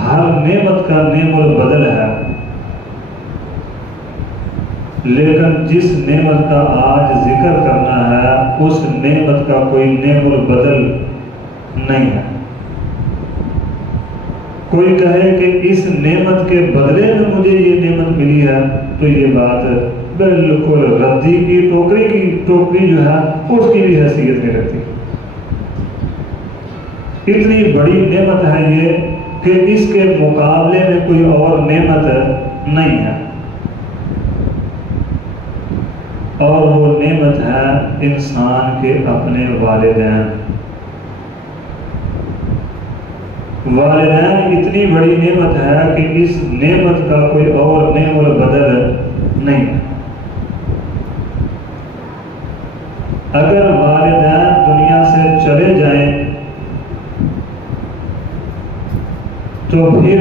ہر نعمت کا نعم البدل ہے، لیکن جس نعمت کا آج ذکر کرنا ہے اس نعمت کا کوئی نعم البدل نہیں ہے۔ کوئی کہے کہ اس نعمت کے بدلے میں مجھے یہ نعمت ملی ہے تو یہ بات بالکل ردی کی ٹوکری جو ہے اس کی بھی حیثیت نہیں رکھتی۔ اتنی بڑی نعمت ہے یہ کہ اس کے مقابلے میں کوئی اور نعمت نہیں ہے، اور وہ نعمت ہے انسان کے اپنے والدین۔ والدین اتنی بڑی نعمت ہے کہ اس نعمت کا کوئی اور نعم البدل نہیں ہے۔ اگر والدین دنیا سے چلے جائیں تو پھر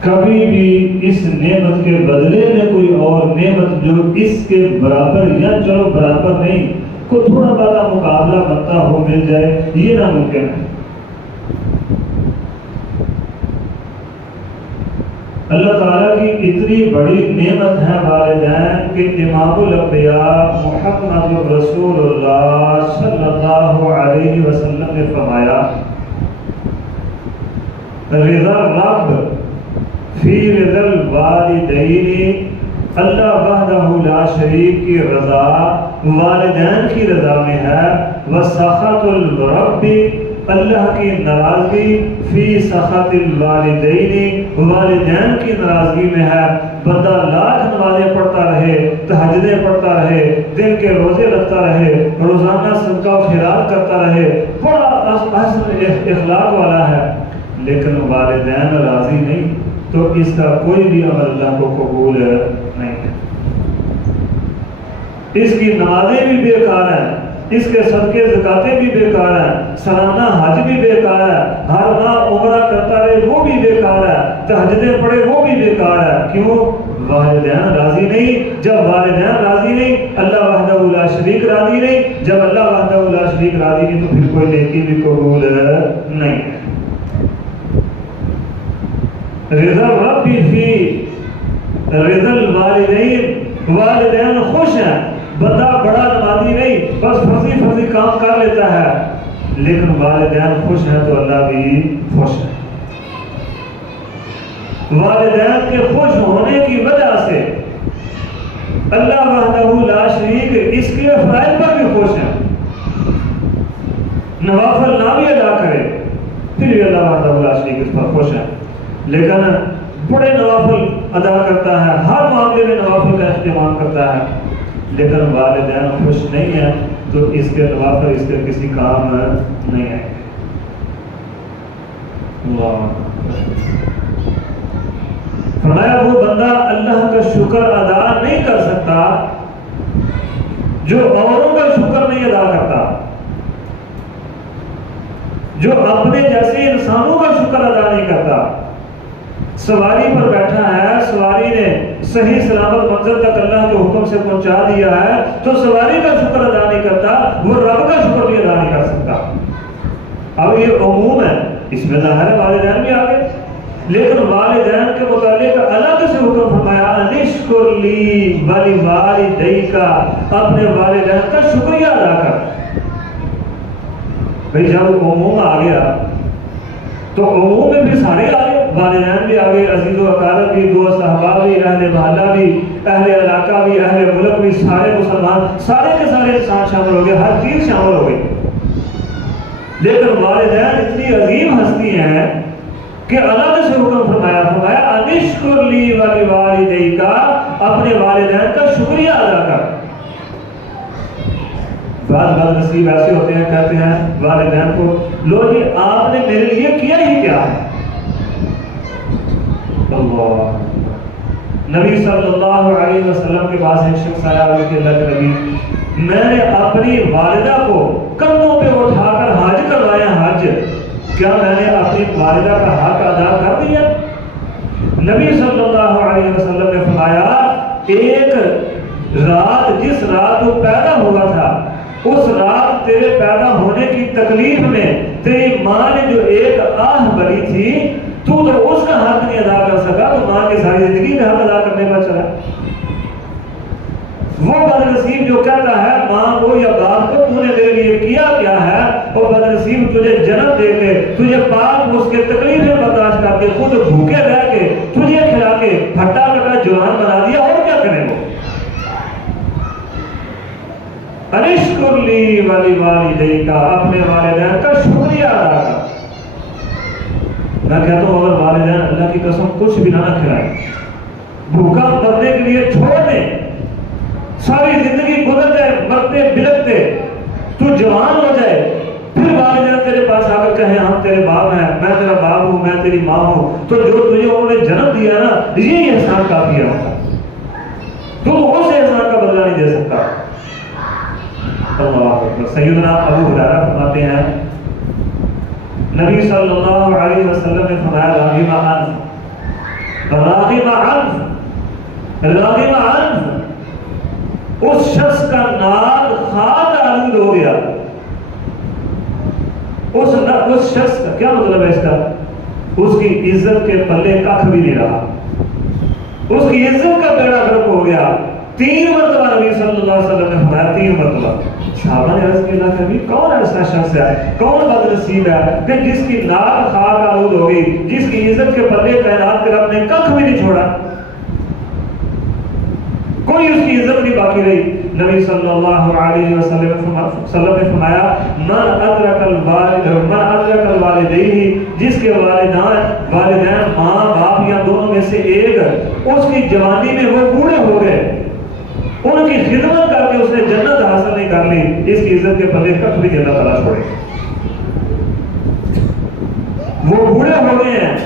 کبھی بھی اس نعمت کے بدلے میں کوئی اور نعمت جو اس کے برابر یا چلو برابر نہیں کو تھوڑا بڑا مقابلہ بنتا ہو مل جائے، یہ ناممکن ہے۔ اللہ تعالیٰ کی اتنی بڑی نعمت ہے والدین کہ امام الانبیاء محمد رسول اللہ صلی اللہ علیہ وسلم نے فرمایا، رضا الرب فی رضا الوالدین، اللہ وحدہ لا شریک کی رضا والدین کی رضا میں ہے، وسخط الرب، اللہ کی ناراضگی فی سخط الوالدین، والدین کی ناراضگی میں ہے۔ بندہ لاکھ نمازیں پڑھتا رہے، تہجدیں پڑھتا رہے، دن کے روزے رکھتا رہے، روزانہ صدقہ و خیرات کرتا رہے، بڑا حسن اخلاق والا ہے، لیکن والدین راضی نہیں تو اس کا کوئی بھی عمل اللہ کو قبول نہیں ہے۔ اس کی نمازیں بھی بیکار ہیں، اس کے صدقے زکاتیں بھی بیکار ہیں، سالانہ حج بھی بیکار ہے، ہر ماہ عمرہ کرتا رہے وہ بھی بیکار ہے، تہجدیں پڑھے وہ بھی بیکار ہے۔ کیوں؟ والدین راضی نہیں۔ جب والدین راضی نہیں، اللہ وحدہ لا شریک راضی نہیں۔ جب اللہ وحدہ لا شریک راضی نہیں تو پھر کوئی نیکی بھی قبول نہیں ہے۔ رضا رب فی رضا الوالدین، والدین خوش ہیں، بندہ بڑا نمازی نہیں، بس فرضی کام کر لیتا ہے، لیکن والدین خوش ہیں تو اللہ بھی خوش ہے۔ والدین کے خوش ہونے کی وجہ سے اللہ وحدہ لا شریک اس کے فرائض پر بھی خوش ہیں۔ نوافل نہ بھی ادا کرے پھر بھی اللہ وحدہ لا شریک اس پر خوش ہے، لیکن بڑے نوافل ادا کرتا ہے، ہر معاملے میں نوافل کا اہتمام کرتا ہے، لیکن والدین خوش نہیں ہیں تو اس کے نوافل اس کے کسی کام نہیں آئے۔ فرمایا وہ بندہ اللہ کا شکر ادا نہیں کر سکتا جو اوروں کا شکر نہیں ادا کرتا، جو اپنے جیسے انسانوں کا شکر ادا نہیں کرتا۔ سواری پر بیٹھا ہے، سواری نے صحیح سلامت منزل تک اللہ کے حکم سے پہنچا دیا ہے تو سواری کا شکر ادا نہیں کرتا، وہ رب کا شکر بھی ادا نہیں کر سکتا۔ اب یہ عموم ہے، اس میں ظاہر ہے والدین بھی آگے، لیکن والدین کے متعلق الگ سے حکم فرمایا، انشکر لی ولوالدیک، اپنے والدین کا شکریہ ادا کر۔ بھئی جب عموم آ گیا تو عموم میں بھی سارے آگے، والدین بھی آگے، عزیز و اقارب بھی، دوست احباب بھی، اہل محلہ بھی، اہل علاقہ بھی، اہل ملک بھی، سارے مسلمان، سارے کے سارے انسان شامل ہو گئے، ہر چیز شامل ہو گئی۔ لیکن والدین اتنی عظیم ہستی ہیں کہ الگ سے حکم فرمایا انشکر لی ولوالدیک، اپنے والدین کا شکریہ ادا کر۔ بعض نصیب ایسے ہوتے ہیں کہتے ہیں والدین کو، لو جی آپ نے میرے لیے کیا ہی کیا ہے۔ اللہ نبی صلی اللہ علیہ وسلم کے پاس ایک شخص آیا، کہ اللہ کے نبی میں نے اپنی والدہ کو کندھوں پہ اٹھا کر حج کروایا، حج کیا میں نے اپنی والدہ کا حق ادا کر دیا؟ نبی صلی اللہ علیہ وسلم نے فرمایا، ایک رات جس رات تو پیدا ہوا تھا اس رات تیرے پیدا ہونے کی تکلیف میں تیری ماں نے جو ایک آہ بھری تھی تو اس کا حق نہیں ادا کر سکا، تو ماں کی ساری زندگی میں حق ادا کرنے پر چلا۔ وہ بد نصیب جو کہتا ہے ماں کو یا باپ کو تو نے میرے لیے کیا کیا ہے، اور بد نصیب تجھے جنم دے کے تجھے پاک اس کے تکلیفیں برداشت کر کے خود بھوکے رہ کے تجھے کھلا کے ہٹا کٹا جوان بنا دیا، اور کیا کرے وہ؟ انشکر لی ولی والدیک، اپنے والدین کا شکریہ ادا کر۔ میں کہتا ہوں اگر والدین اللہ کی قسم کچھ بھی نہ کھلائیں، بھوکا مرنے کے لیے چھوڑ دیں، ساری زندگی گزر جائے مرتے بلکتے، تو جوان ہو جائے، پھر والدین تیرے پاس آ کر کہیں ہم تیرے باپ ہیں، میں تیرا باپ ہوں، میں تیری ماں ہوں، تو جو تجھے انہوں نے جنم دیا نا، یہی احسان کافی ہے، تو اس احسان کا بدلہ نہیں دے سکتا۔ اللہ اکبر۔ سیدنا ابو ہریرہ فرماتے ہیں نبی صلی اللہ علیہ وسلم نے فرمایا راغب عنف، راغب عنف، راغب عنف، اس شخص کا نام خاک آلود ہو گیا۔ اس شخص کا کیا مطلب ہے اس کا؟ اس کی عزت کے پلے کھ بھی نہیں رہا، اس کی عزت کا بیڑا غرق ہو گیا۔ 3 مرتبہ نبی صلی اللہ علیہ وسلم نے فرمایا، 3 مرتبہ۔ صحابہ نے عرض کیا اللہ کے نبی کون ایسا شخص ہے، کون بد نصیب ہے کہ جس کی ناک خاک آلود ہو گئی، جس کی عزت کے پلے کائنات کے رب نے کھ بھی نہیں چھوڑا، کوئی اس کی عزت نہیں باقی رہی۔ نبی صلی اللہ علیہ وسلم نے فرمایا من ادرک الوالدین، جس کے والدین ماں باپ یا دونوں میں سے ایک اس کی جوانی میں وہ بوڑھے ہو گئے، ان کی خدمت کر کے اس نے جنت حاصل نہیں کر لی، اس کی عزت کے پلے کھ بھی اللہ تعالیٰ چھوڑے۔ وہ بوڑھے ہو گئے ہیں،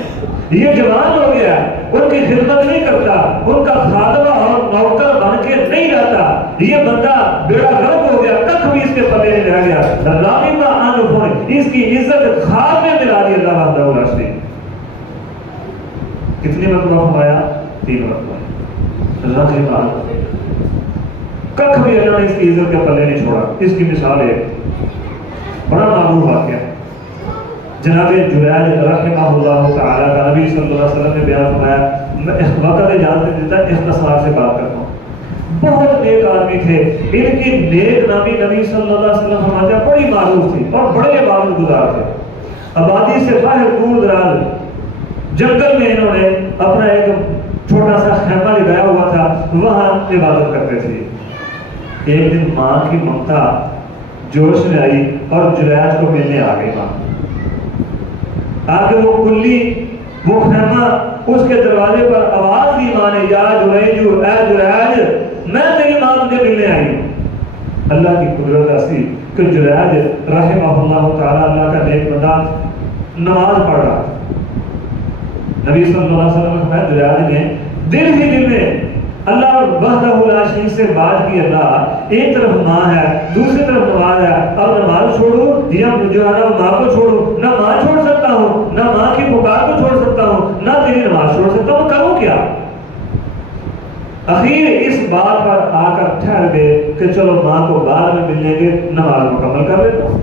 یہ جوان ہو گیا، ان کی خدمت نہیں کرتا، ان کا خادمہ اور نوکر بن کے نہیں رہتا، یہ بندہ بیڑا غرق ہو گیا، کھ بھی اس کے پلے نہیں رہ گیا، راغب عنف، اس کی عزت خاک میں ملا دی اللہ وحدہ لا شریک۔ کتنی مرتبہ فرمایا؟ 3 مرتبہ۔ راغب عنف، کھ بھی اللہ نے اس کی عزت کے پلے نہیں چھوڑا۔ اس کی مثال ہے بڑا معروف واقعہ، جناب جریج رحمہ اللہ تعالیٰ کا نبی صلی اللہ علیہ وسلم نے بیان فرمایا، میں وقت اجازت دیتا اختصار سے بات کرتا ہوں۔ بہت نیک آدمی تھے، ان کی نیک نامی نبی صلی اللہ علیہ وسلم فرماتے ہیں بڑی معروف تھی اور بڑے عبادت گزار تھے۔ آبادی سے باہر دور دراز جنگل میں انہوں نے اپنا ایک چھوٹا سا خیمہ لگایا ہوا تھا، وہاں عبادت کرتے تھے۔ ایک دن ماں کی ممتا جوش میں آئی اور جریج کو ملنے آ گئی۔ ماں آگے وہ کلی وہ خیمہ اس کے دروازے پر آواز دی ماں نے، یا جریجو، اے جریج میں تیری ماں تجھے ملنے آئی ہوں۔ اللہ کی قدرت ایسی کہ جریج رحمہ اللہ تعالیٰ اللہ کا نیک بندہ نماز پڑھ رہا تھا۔ نبی صلی اللہ علیہ وسلم نے جریج نے دل ہی دل میں اللہ وحدہ لا شریک سے بات کی، اللہ ایک طرف ماں ہے دوسری طرف نماز ہے، اب نماز چھوڑوں یا جو ہے نا ماں کو چھوڑوں؟ نہ ماں چھوڑ سکتا ہوں، نہ ماں کی پکار کو چھوڑ سکتا ہوں، نہ تیری نماز چھوڑ سکتا ہوں، کروں کیا؟ اخیر اس بات پر آ کر ٹھہر گئے کہ چلو ماں کو بعد میں ملیں گے، نماز مکمل کر لیتا ہوں۔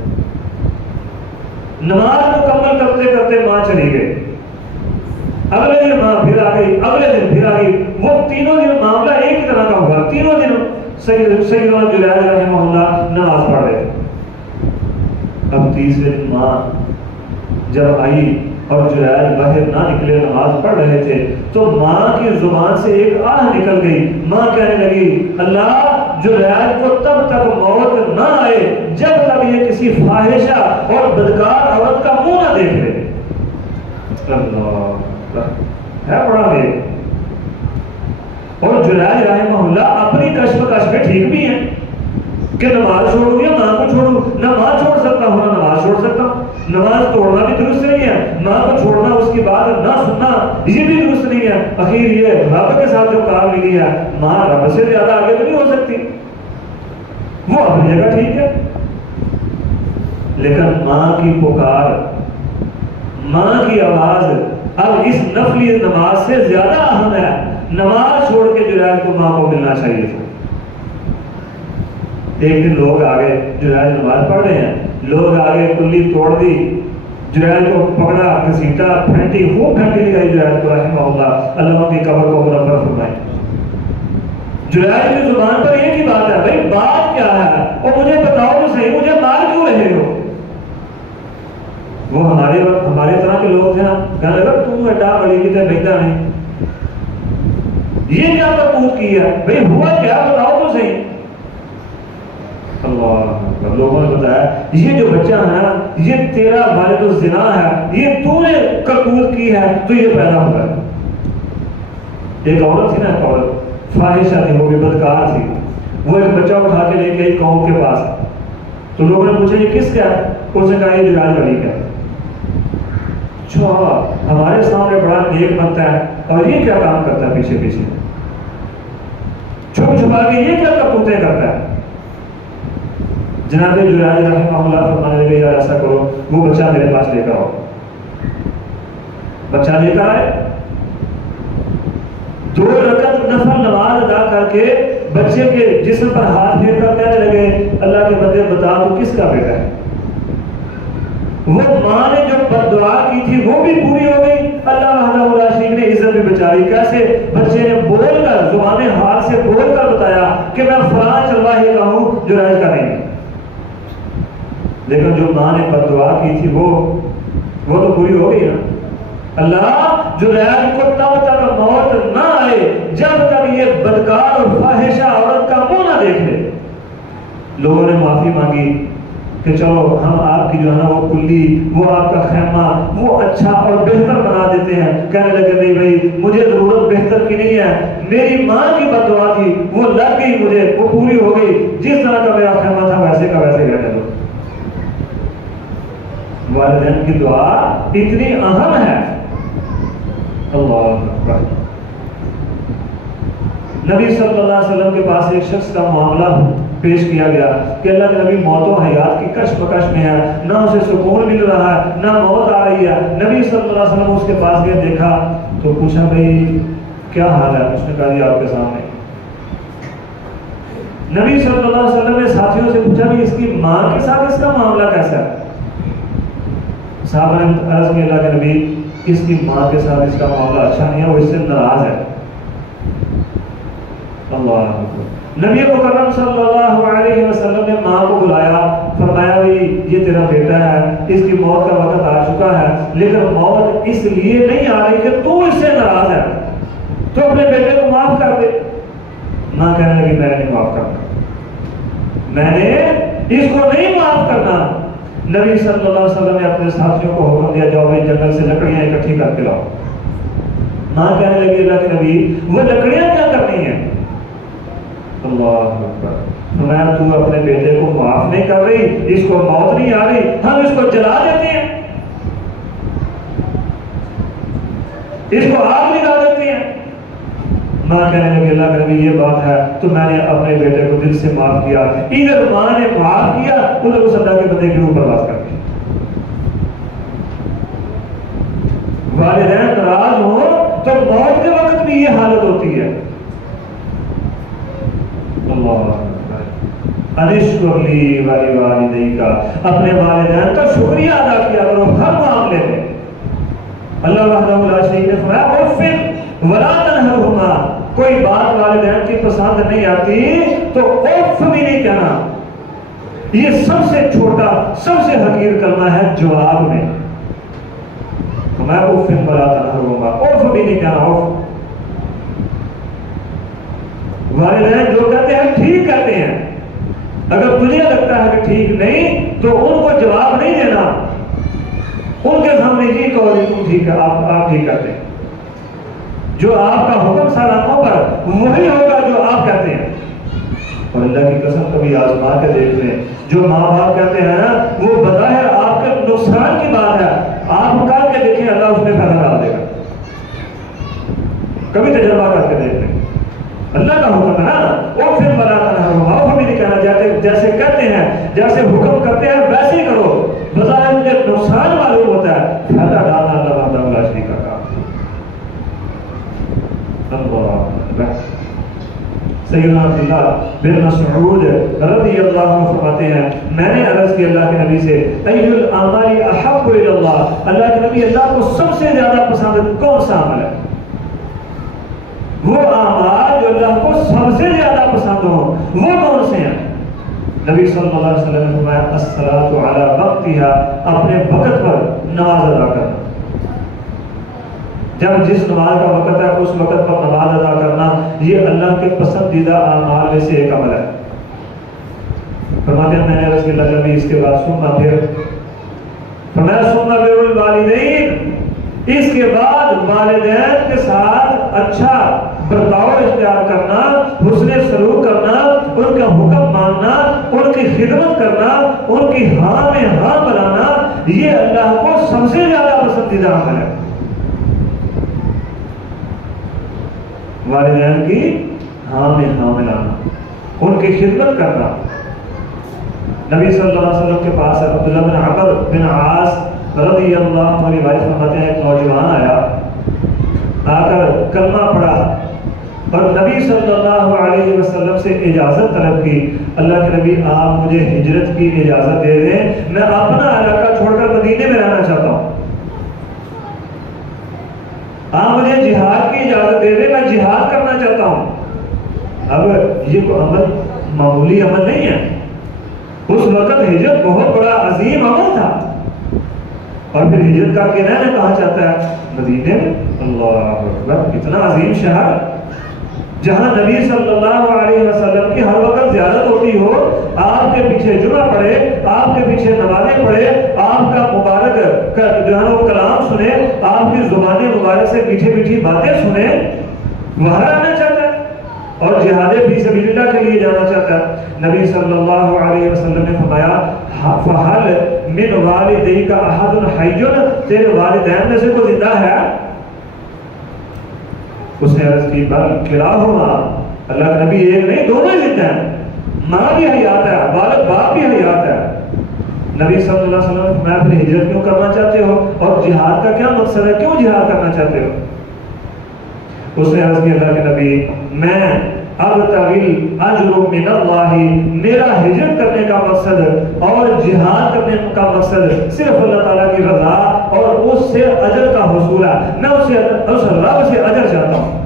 نماز مکمل کرتے کرتے ماں چلی گئی، اگلے دن ماں پھر آ گئی، اگلے دن پھر آ گئی، وہ تینوں دن معاملہ ایک طرح کا ہوا، تینوں دن سیدنا جریج رحمہ اللہ نماز پڑھ رہے تھے۔ اب تیسرے دن ماں جب آئی اور جریج باہر نہ نکلے، نماز پڑھ رہے تھے، تو ماں کی زبان سے ایک آہ نکل گئی۔ ماں کہنے لگی اللہ جریج کو تب تک موت نہ آئے جب تک یہ کسی فاحشہ اور بدکار عورت کا منہ نہ دیکھ لے۔ اللہ ہے بڑا نیک، اور جریج رحمہ اللہ اپنی کشمکش میں ٹھیک بھی ہیں کہ نماز چھوڑوں یا ماں کو چھوڑوں؟ نہ ماں چھوڑ سکتا ہوں نہ نماز چھوڑ سکتا ہوں، نماز توڑنا بھی درست نہیں ہے، ماں کو چھوڑنا اس کی بات نہ سننا یہ بھی درست نہیں ہے۔ اخیر یہ رب کے ساتھ جو کام ملی ہے، ماں رب سے زیادہ آگے تو نہیں ہو سکتی، وہ اپنی جگہ ٹھیک ہے، لیکن ماں کی پکار، ماں کی آواز اب اس نفلی نماز سے زیادہ اہم ہے۔ نماز چھوڑ کے جریج کو ماں کو ملنا چاہیے تھا۔ ایک دن لوگ آگے، جریج نماز پڑھ رہے ہیں، لوگ آگے کلی توڑ دی، جرائد کو پکڑا، گھسیٹا، پھینٹی، خوب پھینٹی لگائی جرائد کو رحمہ اللہ، اللہ ان کی قبر کو منور فرمائے۔ جرائد کی زبان پر ایک ہی بات ہے، بھائی بات کیا ہے اور مجھے بتاؤ تو صحیح، مجھے مار کیوں رہے ہو؟ وہ ہمارے طرح کے لوگ تھے نا، کہنے لگا تم اڈا بڑی کی تے بہتا نہیں، یہ کیا کرتوت کی ہے بھائی، ہوا کیا بتاؤ تو صحیح۔ اللہ، لوگوں نے بتایا یہ جو بچہ ہے نا یہ تیرا والد الزنا ہے، یہ تو نے کرتوت کی ہے تو یہ پیدا ہوا ہے۔ ایک عورت تھی نا، ایک عورت فاحشہ تھی، وہ بھی بدکار تھی، وہ ایک بچہ اٹھا کے لے گئی قوم کے پاس، تو لوگوں نے پوچھا یہ کس کا ہے؟ اس نے کہا یہ جرائد علی کا ہے۔ اچھا، ہمارے سامنے بڑا نیک بنتا ہے اور یہ کیا کام کرتا ہے پیچھے پیچھے چھپ چھپا کے، یہ کیا کرتوتیں کرتا ہے؟ جناب جرائد رحمہ اللہ فرمانے لگے یار ایسا کرو، وہ بچہ میرے پاس لے کر آؤ۔ بچہ لے کر آئے، 2 رکعت نفل نماز ادا کر کے بچے کے جسم پر ہاتھ پھیر کر کہنے لگے اللہ کے بندے بتا تو کس کا بیٹا ہے؟ وہ ماں نے جو بد دعا کی تھی وہ بھی پوری ہو گئی، اللہ وحدہ لا شریک نے عزت بھی بچائی۔ کیسے؟ بچے نے بول کر، زبان حال سے بول کر بتایا کہ میں فلاں چرواہے کا ہوں، جرائد کا نہیں۔ لیکن جو ماں نے بد دعا کی تھی وہ تو پوری ہو گئی نا۔ اللہ جرائد کو تب تک موت نہ آئے جب تک یہ بدکار اور فاحشہ عورت کا منہ نہ دیکھ لے۔ لوگوں نے معافی مانگی کہ چلو ہم آپ کی جو ہے نا وہ کلی، وہ آپ کا خیمہ وہ اچھا اور بہتر بنا دیتے ہیں۔ کہنے لگے نہیں بھائی مجھے ضرورت بہتر کی نہیں ہے، میری ماں کی بد دعا تھی وہ لگ گئی، مجھے وہ پوری ہو گئی، جس طرح کا میرا خیمہ تھا ویسے کا ویسے رہنے دو۔ والدین کی دعا اتنی اہم ہے۔ اللہ اکبر۔ نبی صلی اللہ علیہ وسلم کے پاس ایک شخص کا معاملہ پیش کیا گیا کہ اللہ کے نبی موت و حیات کی کشمکش میں ہے، نہ اسے سکون مل رہا ہے نہ موت آ رہی ہے۔ نبی صلی اللہ علیہ وسلم اس کے پاس گئے، دیکھا تو پوچھا بھائی کیا حال ہے؟ اس نے کہا جی آپ کے سامنے۔ نبی صلی اللہ علیہ وسلم نے ساتھیوں سے پوچھا کہ اس کی ماں کے ساتھ اس کا معاملہ کیسا ہے؟ صحابہ نے عرض کیا اللہ کے نبی اس کی ماں کے ساتھ اس کا معاملہ اچھا نہیں ہے، وہ اس سے ناراض ہے۔ اللہ نبی مکرم صلی اللہ علیہ وسلم نے ماں کو بلایا، فرمایا بھائی یہ تیرا بیٹا ہے، اس کی موت کا وقت آ چکا ہے، لیکن موت اس لیے نہیں آ رہی کہ تو اس سے ناراض ہے، تو اپنے بیٹے کو معاف کر دے۔ ماں کہنے لگی میں نے نہیں معاف کرنا، میں نے اس کو نہیں معاف کرنا۔ نبی صلی اللہ علیہ وسلم نے اپنے ساتھیوں کو حکم دیا جاؤ بھائی جنگل سے لکڑیاں اکٹھی کر کے لاؤ۔ ماں کہنے لگی اللہ کے نبی وہ لکڑیاں کیا کرنی ہیں؟ اللہ اکبر۔ فرمایا تو اپنے بیٹے کو معاف نہیں کر رہی، اس کو موت نہیں آ رہی، ہم اس کو جلا دیتے ہیں، اس کو آگ لگا دیتے ہیں۔ ماں کہنے لگی اللہ کے نبی یہ بات ہے تو میں نے اپنے بیٹے کو دل سے معاف کیا۔ ادھر ماں نے معاف کیا، ادھر اس اللہ کے بندے کے اوپر بات کر دی۔ والدین ناراض ہوں تو موت کے وقت بھی یہ حالت ہوتی ہے۔ انشکر لی ولی والدیک، اپنے والدین کا شکریہ ادا کیا کرو ہر معاملے میں۔ اللہ وحدہ لا شریک نے فرمایا اف ولا تنہرہما، کوئی بات والدین کی پسند نہیں آتی تو اف بھی نہیں کہنا۔ یہ سب سے چھوٹا سب سے حقیر کلمہ ہے جواب میں۔ فرمایا اف ولا تنہرہما، اف بھی نہیں کہنا۔ اف والدین جو کہتے ہیں ٹھیک کہتے ہیں، اگر تجھے لگتا ہے کہ ٹھیک نہیں تو ان کو جواب نہیں دینا، ان کے سامنے یہ کہو تم ٹھیک ہے، آپ ٹھیک کرتے ہیں، جو آپ کا حکم سر آنکھوں پر وہی ہوگا جو آپ کہتے ہیں۔ اور اللہ کی قسم کبھی آزما کے دیکھ لیں، جو ماں باپ کہتے ہیں نا وہ بظاہر آپ کے نقصان کی بات ہے، آپ کر کے دیکھیں اللہ اس میں فائدہ ڈال دے گا۔ کبھی تجربہ کر کے دیکھ لیں، اللہ کا حکم ہے نا، وہ پھر بلا تنہرہما، وہ بھی نہیں کہنا جیسے کہتے ہیں، جیسے حکم کرتے ہیں ویسے ہی کرو، بظاہر مجھے نقصان معلوم ہوتا ہے، فائدہ ڈالنا اللہ وحدہ لا شریک کا کام۔ اللہ سیدنا عبداللہ بن مسعود رضی اللہ عنہ فرماتے ہیں میں نے عرض کی اللہ کے نبی سے ای الاعمال احب الی اللہ، اللہ کے نبی اللہ کو سب سے زیادہ پسند کون سا عمل ہے؟ وہ اعمال جو اللہ کو سب سے زیادہ پسند ہوں وہ کون سے ہیں؟ نبی صلی اللہ علیہ وسلم نے فرمایا الصلاۃ علی وقتها، اپنے وقت پر نماز ادا کرنا۔ جب جس نماز کا وقت ہے اس وقت پر نماز ادا کرنا یہ اللہ کے پسندیدہ اعمال میں سے ایک عمل ہے۔ فرماتے ہیں میں نے عرض کیا اللہ نبی اس کے بعد سننا پھر فرمایا سننا بر الوالدین، اس کے بعد والدین کے ساتھ اچھا برتاؤ اختیار کرنا، حسن سلوک کرنا، ان کا حکم ماننا، ان کی خدمت کرنا، ان کی ہاں میں ہاں بلانا، یہ اللہ کو سب سے زیادہ پسندیدہ عمل ہے۔ والدین کی ہاں میں ہاں ملانا، ان کی خدمت کرنا۔ نبی صلی اللہ علیہ وسلم کے پاس عبداللہ بن عمر بن عاص رضی اللہ عنہ روایت فرماتے ہیں ایک نوجوان آیا، آ کر کلمہ پڑھا اور نبی صلی اللہ علیہ وسلم سے اجازت طلب کی، اللہ کے نبی آپ مجھے ہجرت کی اجازت دے دیں، میں اپنا علاقہ چھوڑ کر مدینے میں رہنا چاہتا ہوں، آپ مجھے جہاد کی اجازت دے دیں، میں جہاد کرنا چاہتا ہوں۔ اب یہ کوئی عمل معمولی عمل نہیں ہے، اس وقت ہجرت بہت بڑا عظیم عمل تھا، اور پھر ہجرت کا کہنا ہے کہا چاہتا ہے مدینے میں، اللہ اکبر، اتنا عظیم شہر جہاں نبی صلی اللہ علیہ وسلم کی ہر وقت زیارت ہوتی ہو، آپ کے پیچھے جمعہ پڑھے، آپ کے پیچھے نمازیں پڑھے، آپ کا مبارک جو ہے وہ کلام سنے، آپ کی زبان مبارک سے میٹھی میٹھی باتیں سنے، وہاں رہنا چاہتا ہے اور جہاد فی سبیل اللہ کے لیے جانا چاہتا ہے۔ نبی صلی اللہ علیہ وسلم نے فرمایا فَحَلْ مِنْ وَالِدَيْكَ أَحَدٌ حَيٌّ، تیرے والدین میں سے کوئی زندہ ہے؟ اس نے عرض کی بل کلاہما، اللہ کے نبی ایک نہیں دونوں ہی زندہ ہیں، ماں بھی حیات ہے، والد باپ بھی حیات ہے۔ نبی صلی اللہ علیہ وسلم نے فرمایا پھر ہجرت کیوں کرنا چاہتے ہو اور جہاد کا کیا مقصد ہے، کیوں جہاد کرنا چاہتے ہو؟ اس نے عرض کی اللہ کے نبی میں ابتغی اجر من اللہ، میرا ہجرت کرنے کا مقصد اور جہاد کرنے کا مقصد صرف اللہ تعالیٰ کی رضا اور اس سے اجر کا حصول ہے، میں اس رب سے اجر چاہتا ہوں۔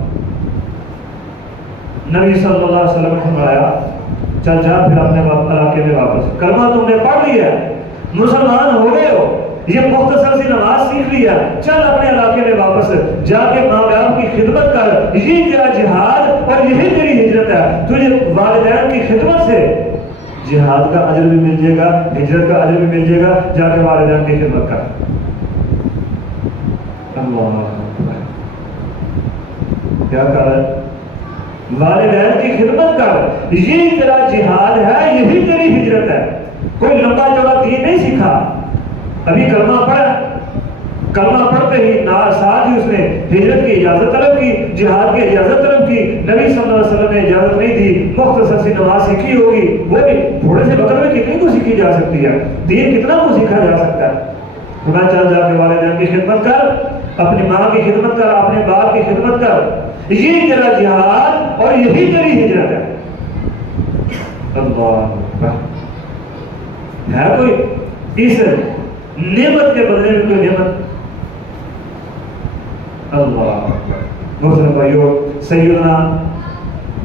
نبی صلی اللہ علیہ وسلم نے فرمایا چل جا پھر اپنے علاقے میں واپس، کلمہ تم نے پڑھ لیا، مسلمان ہو گئے ہو، یہ مختصر سی نماز سیکھ لیا، چل اپنے علاقے میں واپس جا کے ماں باپ کی خدمت کر، یہی تیرا جہاد اور یہی تیری ہجرت ہے، تجھے والدین کی خدمت سے جہاد کا اجر بھی مل جائے گا، ہجرت کا اجر بھی مل جائے گا، جا کے والدین کی خدمت کر۔ اللہ کیا کر رہا ہے؟ والدین کی خدمت کر، یہی تیرا جہاد ہے، یہی تیری ہجرت ہے۔ کوئی لمبا چوڑا دین نہیں سیکھا، ابھی کلمہ پڑھا، کلمہ پڑھتے ہی ساتھ ہی اس نے ہجرت کی اجازت طلب کی، جہاد کی اجازت طلب کی، نبی صلی اللہ علیہ وسلم نے اجازت نہیں دی، مختصر سی نماز سیکھی ہوگی، وہ بھی تھوڑے سے وقت میں کتنی کو سیکھی جا سکتی ہے، دین کتنا کو سیکھا جا سکتا ہے۔ تمہیں چل جا کے والدین کی خدمت کر، اپنی ماں کی خدمت کر، اپنے باپ کی خدمت کر، یہی تیرا جہاد اور یہی تیری ہجرت ہے۔ اللہ ہے کوئی اس نعمت کے بدلے میں کوئی نعمت؟ اللہ محترم بھائیو، سیدنا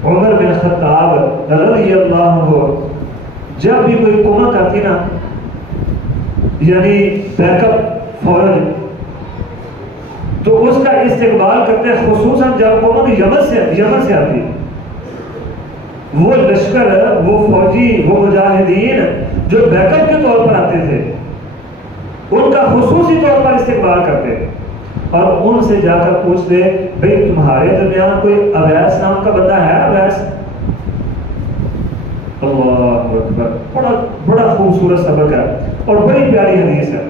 عمر بن خطاب رضی اللہ عنہ جب بھی کوئی قوم کرتی نا، یعنی بیک اپ فوج، تو اس کا استقبال کرتے ہیں، خصوصاً جب قوم یمن سے آتی، وہ لشکر، وہ فوجی، وہ مجاہدین جو بیک اپ کے طور پر آتے تھے، ان کا خصوصی طور پر استقبال کرتے اور ان سے جا کر پوچھتے بھئی تمہارے درمیان کوئی اویس نام کا بندہ ہے؟ اویس، اللہ اکبر، بڑا خوبصورت سبق ہے اور بڑی پیاری حدیث ہے۔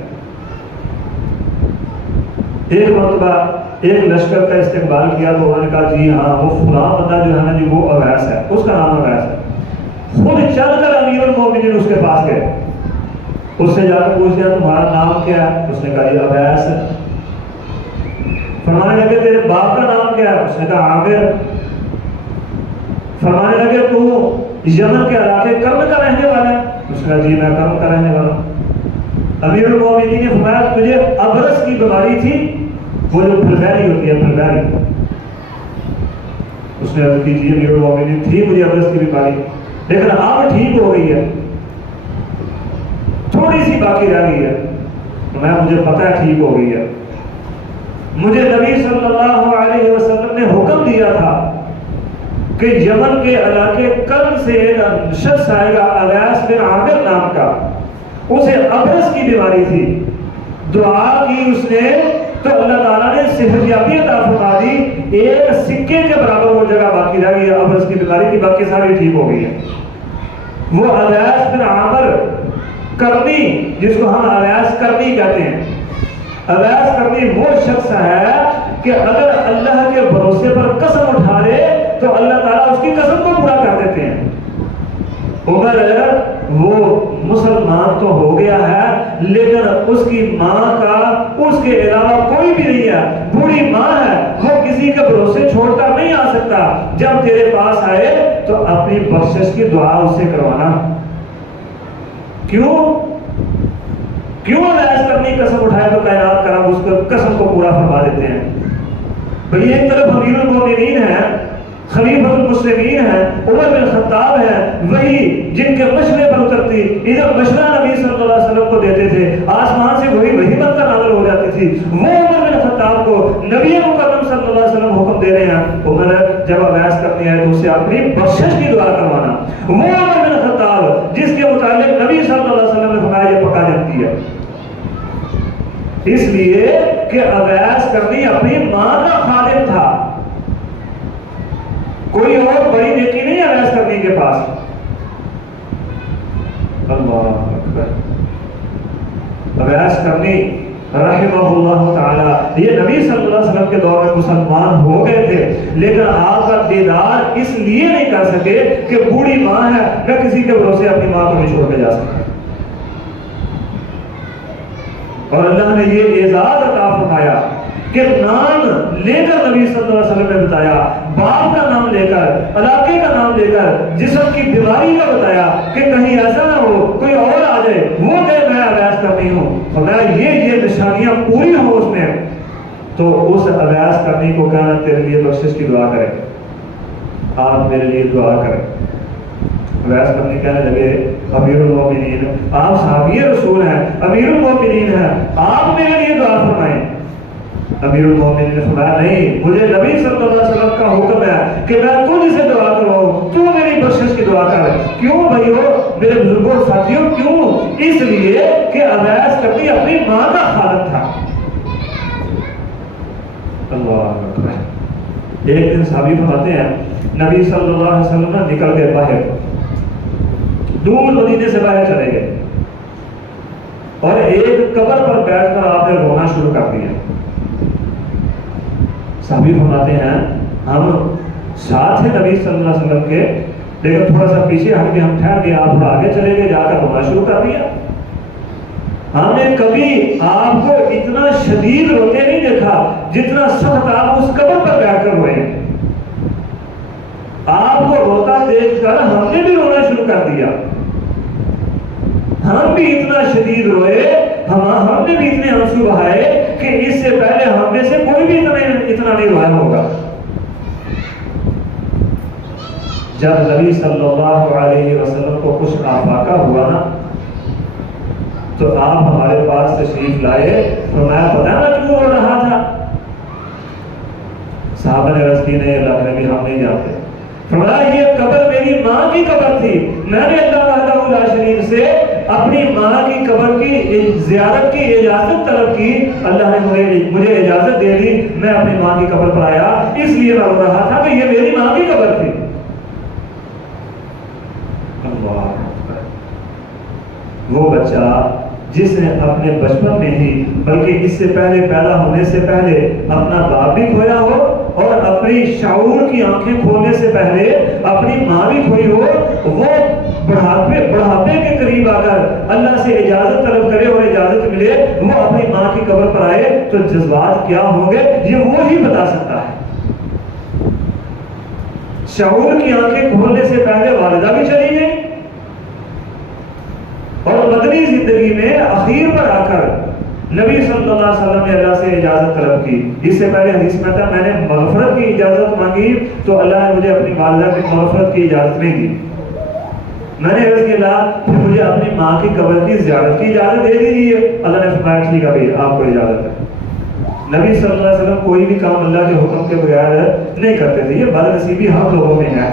ایک مرتبہ ایک لشکر کا استقبال کیا تو انہوں نے کہا جی ہاں وہ فلاں بندہ جو ہے نا جی وہ اویس ہے، اس کا نام اویس ہے۔ خود چل کر امیر المومنین اس کے پاس گئے، اس سے جا کر پوچھ دیا تمہارا نام کیا ہے؟ اس نے کہا یہ اویس ہے۔ فرمانے لگے تیرے باپ کا نام کیا ہے؟ اس نے کہا عامر۔ فرمانے لگے تو یمن کے علاقے کرم کا رہنے والا ہے؟ اس نے کہا جی میں کرم کا رہنے والا ہوں۔ امیر المومنین نے فرمایا تجھے ابرص کی بیماری تھی، وہ جو پھلبیری ہوتی ہے پھلبیری، اس نے عرض کی جی امیر المومنین تھی مجھے ابرص کی بیماری، لیکن اب ٹھیک ہو گئی ہے، تھوڑی سی باقی رہ گئی ہے، مجھے پتہ ہے ٹھیک ہو گئی ہے۔ مجھے نبی صلی اللہ علیہ وسلم نے حکم دیا تھا کہ یمن کے علاقے کرم سے ایک شخص آئے گا اویس بن عامر نام کا، اسے ابرص کی بیماری تھی، دعا کی اس نے تو اللہ تعالیٰ نے صحت یابی عطا فرما دی، ایک سکے کے برابر وہ جگہ باقی رہ گئی ہے ابرص کی بیماری کی، باقی ساری ٹھیک ہو گئی ہے۔ وہ اویس بن عامر کرنی، جس کو ہم اویس کرنی کہتے ہیں، اویس کرنی وہ شخص ہے کہ اگر اللہ کے بھروسے پر قسم اٹھا لے تو اللہ تعالیٰ اس کی قسم کو پورا کر دیتے ہیں۔ عمر وہ مسلمان تو ہو گیا ہے لیکن اس کی ماں کا اس کے علاوہ کوئی بھی نہیں ہے، بوڑھی ماں ہے، وہ کسی کے بھروسے چھوڑ کر نہیں آ سکتا، جب تیرے پاس آئے تو اپنی بخشش کی دعا اس سے کروانا۔ کیوں ایسا کرنی قسم اٹھائے تو کائنات کا رب اس کو قسم کو پورا فرما دیتے ہیں۔ بھئی ایک طرف امیر المومنین ہیں، خلیفۃ المسلمین ہیں، عمر بن خطاب ہیں، وہی جن کے مشورے پر اترتی، ادھر مشورہ نبی صلی اللہ علیہ وسلم کو دیتے تھے، آسمان سے وہی بن کر نازل ہو جاتی تھی، وہ عمر بن خطاب کو نبی مکرم صلی اللہ علیہ وسلم حکم دے رہے ہیں عمر جب اویس کرنی ہے تو اسے اپنی بخشش کی دعا کروانا۔ وہ عمر بن خطاب جس کے متعلق نبی صلی اللہ علیہ وسلم نے فرمایا یہ پکا جانتی ہے، اس لیے کہ اویس کرنی اپنی ماں کا خادم تھا، کوئی اور بڑی نیکی نہیں اویس کرنی کے پاس۔ اللہ اکبر۔ اویس کرنی رحمہ اللہ تعالی یہ نبی صلی اللہ علیہ وسلم کے دور میں مسلمان ہو گئے تھے، لیکن آپ کا دیدار اس لیے نہیں کر سکے کہ بوڑھی ماں ہے، میں کسی کے بھروسے اپنی ماں کو نہیں چھوڑ کے جا سکتا۔ اور اللہ نے یہ اعزاز عطا فرمایا کہ نام لے کر نبی صلی اللہ علیہ وسلم نے بتایا، باپ کا نام لے کر، علاقے کا نام لے کر، جسم کی بیماری کا بتایا کہ کہیں ایسا نہ ہو کوئی اور آ جائے وہ کہے میں اویس کرنی ہوں، فرمایا یہ نشانیاں پوری ہوں اس میں، تو اس اویس کرنی کو کہنا تیرے لیے بخشش کی دعا کرے، آپ میرے لیے دعا کریں۔ اویس کرنی کہنے لگے امیر المومنین آپ صحابی رسول ہیں، امیر المومنین ہیں، آپ میرے لیے دعا فرمائیں۔ امیر المومنین نے فرمایا نہیں، مجھے نبی صلی اللہ علیہ وسلم کا حکم ہے کہ میں تجھ سے دعا کروں، تو میری بخشش کی دعا کر۔ کیوں بھائیو میرے بزرگوں ساتھیوں، کیوں؟ اس لیے کہ اویس کرنی اپنی ماں کا خادم تھا۔ اللہ اکبر۔ ایک دن صحابی فرماتے ہیں نبی صلی اللہ علیہ وسلم نکل گئے باہر، دور مدینے سے باہر چلے گئے اور ایک قبر پر بیٹھ کر آپ نے رونا شروع کر دیا۔ صحابی فرماتے ہیں ہم ساتھ ہیں نبی صلی اللہ علیہ وسلم کے، لیکن تھوڑا سا پیچھے ہٹ کے ہم ٹھہر گئے، آپ تھوڑا آگے چلے گئے، جا کر رونا شروع کر دیا۔ ہم نے کبھی آپ کو اتنا شدید روتے نہیں دیکھا جتنا سخت آپ اس قبر پر بیٹھ کر روئے۔ آپ کو روتا دیکھ کر ہم نے بھی رونا شروع کر دیا، ہم بھی اتنا شدید روئے، ہم نے بھی اتنے آنسو بہائے کہ اس سے پہلے ہم میں سے کوئی بھی اتنا نہیں رویا ہوگا۔ جب نبی صلی اللہ علیہ وسلم کو کچھ آفاقہ ہوا نا تو آپ ہمارے پاس تشریف لائے، فرمایا پتہ نہ کیوں رو رہا تھا؟ صحابہ نے عرض کی نہیں اللہ نبی ہم نہیں جانتے۔ فرمایا یہ قبر میری ماں کی قبر تھی، میں نے اللہ وحدہ لا شریک سے اپنی ماں کی قبر کی زیارت کی اجازت طلب کی، اللہ نے مجھے اجازت دے دی، میں اپنی ماں کی قبر پر آیا، اس لیے میں رو رہا تھا کہ یہ میری ماں کی قبر تھی۔ اللہ وہ بچہ جس نے اپنے بچپن میں ہی بلکہ اس سے پہلے پیدا ہونے سے پہلے اپنا باپ بھی کھویا ہو اور اپنی شعور کی آنکھیں کھولنے سے پہلے اپنی ماں بھی کھوئی ہو، وہ بڑھاپے کے قریب آ کر اللہ سے اجازت طلب کرے اور اجازت ملے وہ اپنی ماں کی قبر پر آئے تو جذبات کیا ہوں گے یہ وہی بتا سکتا ہے۔ شعور کی آنکھیں کھولنے سے پہلے والدہ بھی چلی گئی، اور مدنی زندگی میں اخیر پر آ کر نبی صلی اللہ علیہ وسلم نے اللہ سے اجازت طلب کی. اس سے پہلے حدیث میں تھا میں نے مغفرت کی اجازت مانگی تو اللہ نے مجھے اپنی والدہ کی مغفرت کی اجازت نہیں دی. میں نے عرض کیا پھر مجھے اپنی ماں کی قبر کی زیارت کی اجازت دے دیجیے. اللہ نے فرمایا ٹھیک ہے بھائی آپ کو اجازت ہے. نبی صلی اللہ علیہ وسلم کوئی بھی کام اللہ کے حکم کے بغیر نہیں کرتے تھے. یہ بدنصیبی ہم لوگوں میں ہے.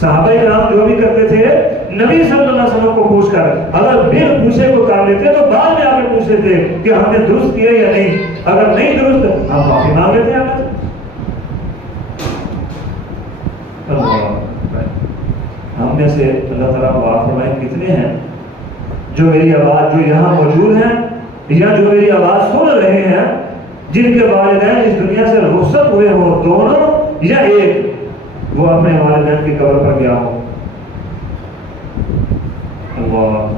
صحابہ کرام جو بھی کرتے تھے نبی صلی اللہ علیہ وسلم کو پوچھ کر اگر بن پوچھے کو کر لیتے تو بعد میں آگے پوچھتے تھے کہ ہم نے درست کیا یا نہیں. اگر نہیں درست ہم معافی مانگ لیتے ہیں. ہم میں سے اللہ تعالیٰ معاف فرمائے کتنے ہیں جو میری آواز جو یہاں موجود ہیں یا جو میری آواز سن رہے ہیں جن کے والدین اس دنیا سے رخصت ہوئے ہوں، دونوں یا ایک، وہ اپنے والدین کی قبر پر گیا ہو. اللہ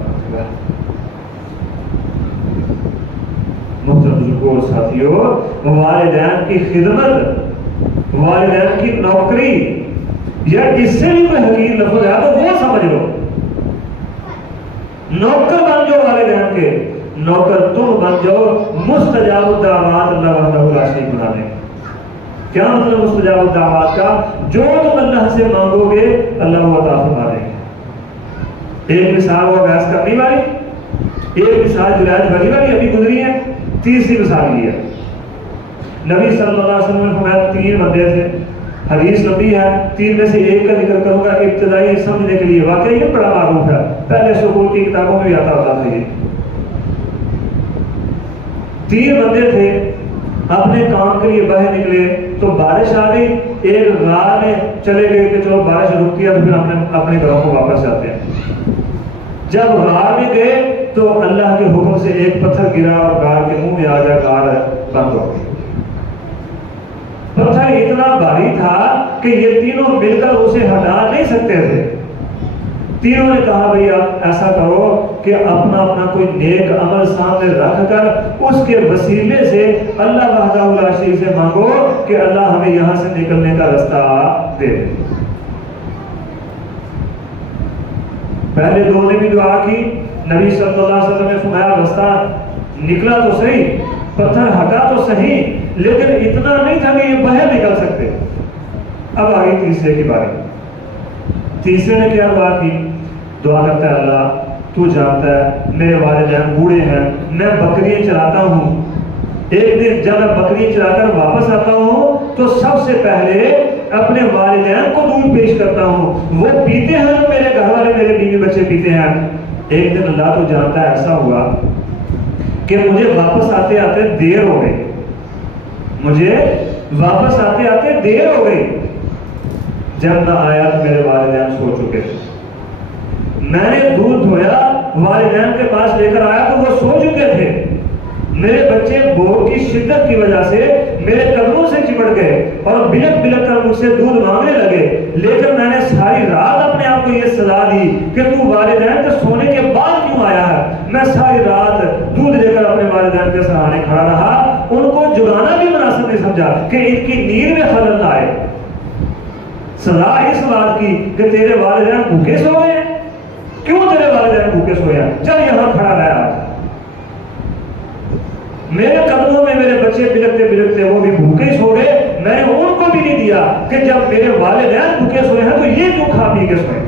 محترم بزرگوں اور ساتھیوں، والدین کی خدمت، والدین کی نوکری یا اس سے بھی کوئی حقیر لفظ ہے تو وہ سمجھ لو. نوکر بن جاؤ والدین کے، نوکر تم بن جاؤ مستجاب الدعوات اللہ وحدہ لا شریک بنا دیں. کیا مطلب مستجاب الدعوات کا؟ جو تم اللہ سے مانگو گے اللہ وہ عطا فرما دیں گے. ایک مثال وہ بحث کرنے والی، ایک مثال جلائج بھری والی ابھی گزری ہے. تیسری مثال یہ ہے نبی صلی اللہ علیہ وسلم نے فرمایا 3 بندے تھے. حدیث لمبی ہے، 3 میں سے ایک کا ذکر کروں گا ابتدائی سمجھنے کے لیے. واقعی یہ بڑا معروف ہے، پہلے سکول کی کتابوں میں بھی آتا ہوتا تھا. یہ 3 بندے تھے اپنے کام کے لیے باہر نکلے تو بارش آ گئی. ایک غار میں چلے گئے کہ چلو بارش رکتی ہے تو پھر اپنے گھروں کو واپس جاتے ہیں. جب غار میں گئے تو اللہ کے حکم سے ایک پتھر گرا اور غار کے منہ میں آ جا غار بند ہو گئی. پتھر اتنا بھاری تھا کہ یہ تینوں مل کر اسے ہٹا نہیں سکتے تھے. تینوں نے کہا بھئی آپ ایسا کرو کہ اپنا اپنا کوئی نیک عمل سامنے رکھ کر اس کے وسیلے سے اللہ وحدہ لا شریک سے مانگو کہ اللہ ہمیں یہاں سے نکلنے کا راستہ دے دے. پہلے 2 نے بھی دعا کی. نبی صلی اللہ علیہ وسلم نے فرمایا راستہ نکلا تو صحیح، پتھر ہٹا تو صحیح، لیکن اتنا نہیں تھا کہ یہ باہر نکل سکتے. اب آگئی تیسرے کی باری. تیسرے نے کیا دعا کی؟ دعا کرتا ہے اللہ تو جانتا ہے میرے والدین بوڑھے ہیں، میں بکریاں چراتا ہوں. ایک دن جب میں بکریاں چرا کر واپس آتا ہوں تو سب سے پہلے اپنے والدین کو دودھ پیش کرتا ہوں. وہ پیتے ہیں جو میرے گھر والے میرے بیوی بچے پیتے ہیں. ایک دن اللہ تو جانتا ہے ایسا ہوا کہ مجھے واپس آتے آتے دیر ہو گئی. مجھے واپس آتے آتے دیر ہو گئی. جب میں آیا تو میرے والدین سو چکے تھے. میں نے دودھ دھویا والدین کے پاس لے کر آیا تو وہ سو چکے تھے. میرے بچے بھوک کی شدت کی وجہ سے میرے قدموں سے چمٹ گئے اور بلک بلک کر مجھ سے دودھ مانگنے لگے. لیکن میں نے ساری رات اپنے آپ کو یہ سزا دی کہ تو والدین کے سونے کے بعد کیوں آیا ہے. میں ساری رات دودھ لے کر اپنے والدین کے سرانے کھڑا رہا. ان کو جگانا بھی مناسب نہیں سمجھا کہ ان کی نیند میں خلل نہ آئے. سزا اس بات کی کہ تیرے والدین بھوکے سو گئے. کیوں تیرے والدین بھوکے سویا؟ جب یہاں کھڑا رہا میرے قدموں میں میرے بچے بلکتے بلکتے وہ بھی بھوکے ہی سو گئے. میں نے ان کو بھی نہیں دیا کہ جب میرے والدین بھوکے سوئے ہیں تو یہ کیوں کھا پی کے سوئے.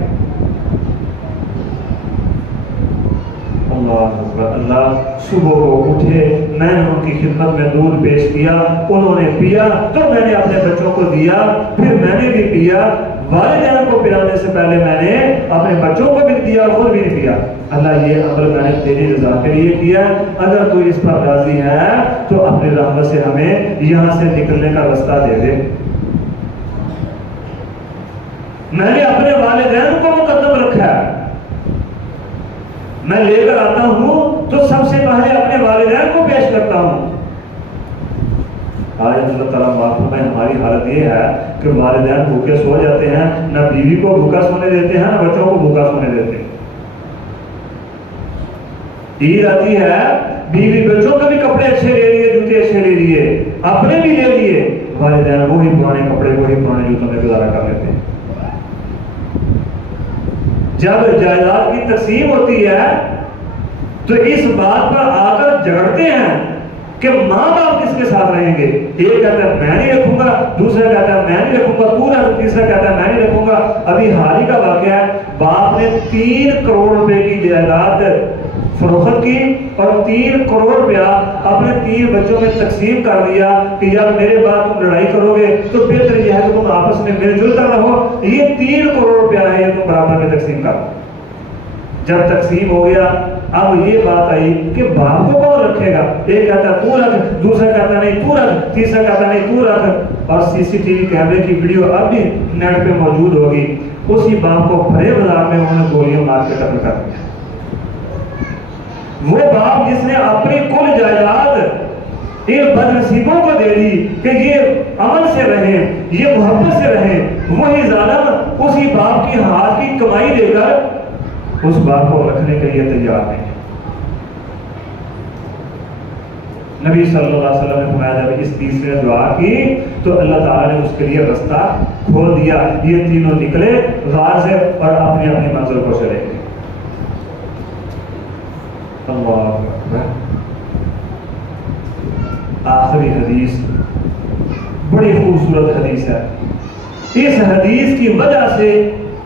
اللہ صبح کو اٹھے، میں نے ان کی خدمت میں دودھ پیش کیا، انہوں نے پیا تو میں نے اپنے بچوں کو دیا، پھر میں نے بھی پیا. والدین کو پلانے سے پہلے میں نے اپنے بچوں کو بھی دیا، خود بھی نہیں پیا. اللہ یہ عمل میں نے تیری رضا کے لیے کیا. اگر تو اس پر راضی ہے تو اپنی رحمت سے ہمیں یہاں سے نکلنے کا راستہ دے دے. میں نے اپنے والدین کو مقدم رکھا ہے. میں لے کر آتا ہوں تو سب سے پہلے اپنے والدین کو پیش کرتا ہوں. آج اللہ تعالیٰ معاف فرمائے ہماری حالت یہ ہے کہ والدین بھوکے سو جاتے ہیں، نہ بیوی کو بھوکا سونے دیتے ہیں نہ بچوں کو بھوکا سونے دیتے ہیں. عید آتی ہے بیوی بچوں کے بھی کپڑے اچھے لے لیے، جوتے اچھے لے لیے، اپنے بھی لے لیے، والدین وہی پرانے کپڑے وہی پرانے جوتوں میں گزارا کر لیتے ہیں۔ جب جائیداد کی تقسیم ہوتی ہے تو اس بات پر آ کر جھگڑتے ہیں کہ ماں باپ کس کے ساتھ رہیں گے، ایک کہتا ہے میں نہیں رکھوں گا، دوسرا کہتا ہے میں نہیں رکھوں گا، تو رکھ، تیسرا کہتا ہے میں نہیں رکھوں گا۔ ابھی حال ہی کا واقعہ ہے، باپ نے 3 کروڑ روپے کی جائیداد فروخت کی اور 3 کروڑ روپیہ اپنے 3 بچوں میں تقسیم کر دیا کہ یار میرے بعد تم لڑائی کرو گے تو بہتر یہ ہے کہ تم آپس میں مل جل کر رہو، یہ 3 کروڑ روپیہ ہے، یہ تم برابر میں تقسیم کرو۔ جب تقسیم ہو گیا اب یہ بات آئی کہ باپ کو کون رکھے گا، ایک کہتا ہے تو رکھ، دوسرا کہتا نہیں تو رکھ، تیسرا کہتا نہیں تو رکھ، اور سی سی ٹی وی کیمرے کی ویڈیو اب بھی نیٹ پہ موجود ہوگی۔ اسی باپ کو بھرے بازار میں انہوں نے گولیاں مار کے قتل کر دیا۔ وہ باپ جس نے اپنی کل جائیداد یہ بد نصیبوں کو دے دی کہ یہ امن سے رہیں، یہ محبت سے رہیں، وہی ظالم اسی باپ کی ہاتھ کی کمائی لے کر اس باپ کو رکھنے کے لیے تیار نہیں۔ نبی صلی اللہ علیہ وسلم نے فرمایا جب اس تیسرے دعا کی تو اللہ تعالیٰ نے اس کے لیے رستہ کھول دیا، یہ تینوں نکلے غار سے اور اپنی اپنی منزل کو چلے گئے۔ اللہ اکبر۔ آخری حدیث بڑی خوبصورت حدیث ہے، اس حدیث کی وجہ سے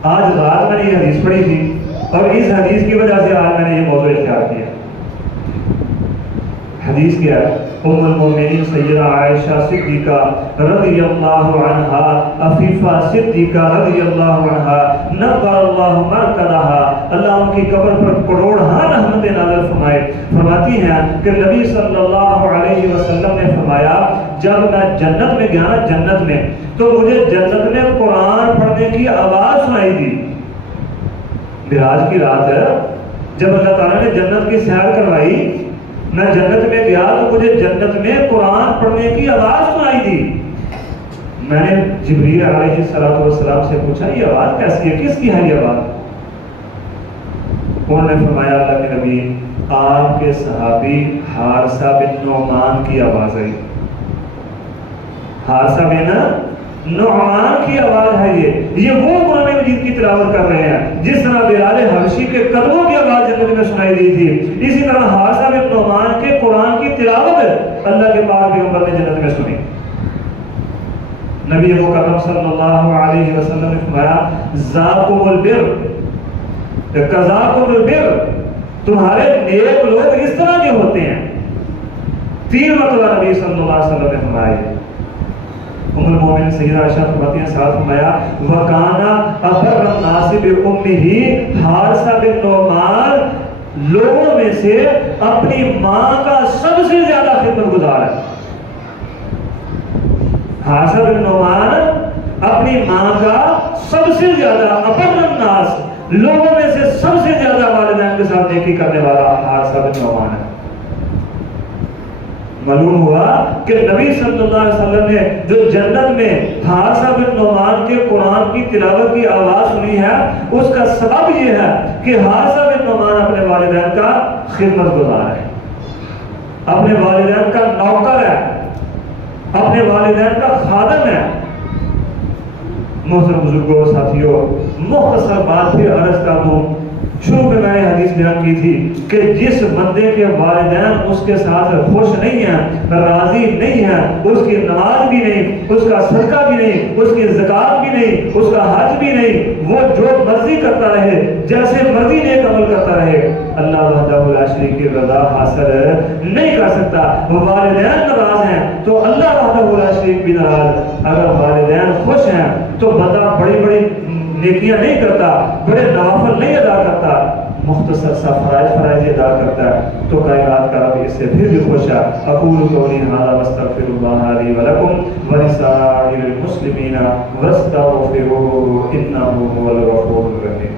آج رات میں نے یہ حدیث پڑھی تھی اور اس حدیث کی وجہ سے آج میں نے یہ موضوع اختیار کیا۔ حدیث کیا ہے؟ ام المومنین سیدہ عائشہ صدیقہ رضی اللہ عنہا، عفیفہ صدیقہ رضی اللہ عنہا، نور اللہ مرکزہا، اللہ ان کی قبر پر کروڑہا رحمت نازل فرمائے، فرماتی ہیں کہ نبی صلی اللہ علیہ وسلم نے فرمایا جب میں جنت میں گیا نا، جنت میں، تو مجھے جنت میں قرآن پڑھنے کی آواز سنائی دی۔ معراج کی رات ہے، جب اللہ تعالیٰ نے جنت کی سیر کروائی، میں جنت میں گیا تو مجھے جنت میں قرآن پڑھنے کی آواز سنائی دی۔ میں نے جبریل علیہ السلام سے پوچھا یہ آواز کیسی ہے، کس کی ہے یہ آواز؟ انہوں نے فرمایا اللہ کے نبی آپ کے صحابی حارثہ بن نعمان کی آواز ہے۔ حارثہ بن نعمان کی آواز ہے، یہ وہ قرآن مجید کی تلاوت کر رہے ہیں جس طرح بلال حبشی کے قدموں کی آواز جنت میں سنائی دی تھی، اسی طرح حارثہ بن نعمان کے قرآن کی تلاوت اللہ کے پاک پیغمبر نے جنت میں سنی۔ نبی مکرم صلی اللہ علیہ وسلم نے فرمایا ذاکم البر کذاکم البر، تمہارے نیک لوگ اس طرح کے ہوتے ہیں۔ 3 مرتبہ نبی صلی اللہ علیہ وسلم نے فرمایا۔ ام المومنین سیدہ عائشہ فرماتی ہیں ساتھ فرمایا وَكَانَ أَبَرَّ النَّاسِ بِأُمِّهِ، حارثہ بن نعمان لوگوں میں سے اپنی ماں کا سب سے زیادہ خدمت گزار ہے۔ حارثہ بن نعمان اپنی ماں کا سب سے زیادہ، أَبَرَّ النَّاسِ لوگوں میں سے سب سے زیادہ والدین کے ساتھ نیکی کرنے والا حارثہ بن نعمان ہے۔ معلوم ہوا کہ نبی صلی اللہ علیہ وسلم نے جو جنت میں حارثہ بن نعمان کے قرآن کی تلاوت کی آواز سنی ہے، اس کا سبب یہ ہے کہ حارثہ بن نعمان اپنے والدین کا خدمت گزار ہے، اپنے والدین کا نوکر ہے، اپنے والدین کا خادم ہے۔ محترم بزرگوں ساتھیوں، مختصر بات پھر عرض کر دوں، شروع میں نے حدیث بیان کی تھی کہ جس بندے کے والدین اس کے ساتھ خوش نہیں ہیں، راضی نہیں ہیں، اس کی نماز بھی نہیں، اس کا صدقہ بھی نہیں، اس کی زکوٰۃ بھی نہیں، اس کا حج بھی نہیں، وہ جو مرضی کرتا رہے، جیسے مرضی نیک عمل کرتا رہے، اللہ وحدہ لا شریک کی رضا حاصل نہیں کر سکتا۔ وہ والدین ناراض ہیں تو اللہ وحدہ لا شریک بھی ناراض۔ اگر والدین خوش ہیں تو بندہ بڑی بڑی نیکیاں نہیں کرتا، بڑے نوافل نہیں ادا کرتا، مختصر سا فرائض ادا کرتا ہے تو کائنات کا رب اس سے پھر بھی خوش ہے۔ اقول قولی ھذا واستغفر اللہ لی ولکم ولسائر المسلمین واستغفروہ انہ هو الغفور الرحیم۔